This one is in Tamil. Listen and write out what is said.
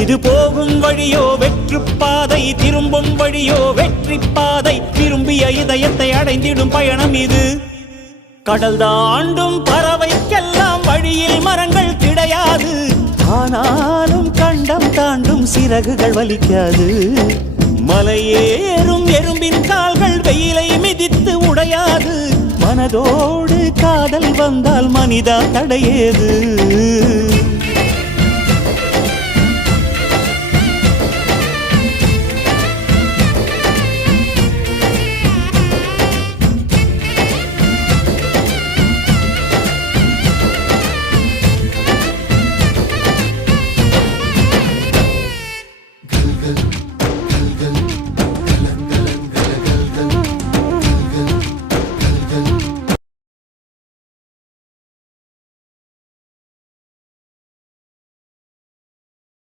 இது போகும் வழியோ வெற்று பாதை, திரும்பும் வழியோ வெற்றி பாதை. விரும்பிய இதயத்தை அடைந்திடும் பயணம் இது. கடல் தாண்டும் பறவைக்கெல்லாம் வழியில் மரங்கள் கிடையாது. ஆனாலும் கண்டம் தாண்டும் சிறகுகள் வலிக்காது. மலையேறும் எறும்பின் கால்கள் வெயிலை மிதித்து உடையாது. மனதோடு காதல் வந்தால் மனிதா தடையேது.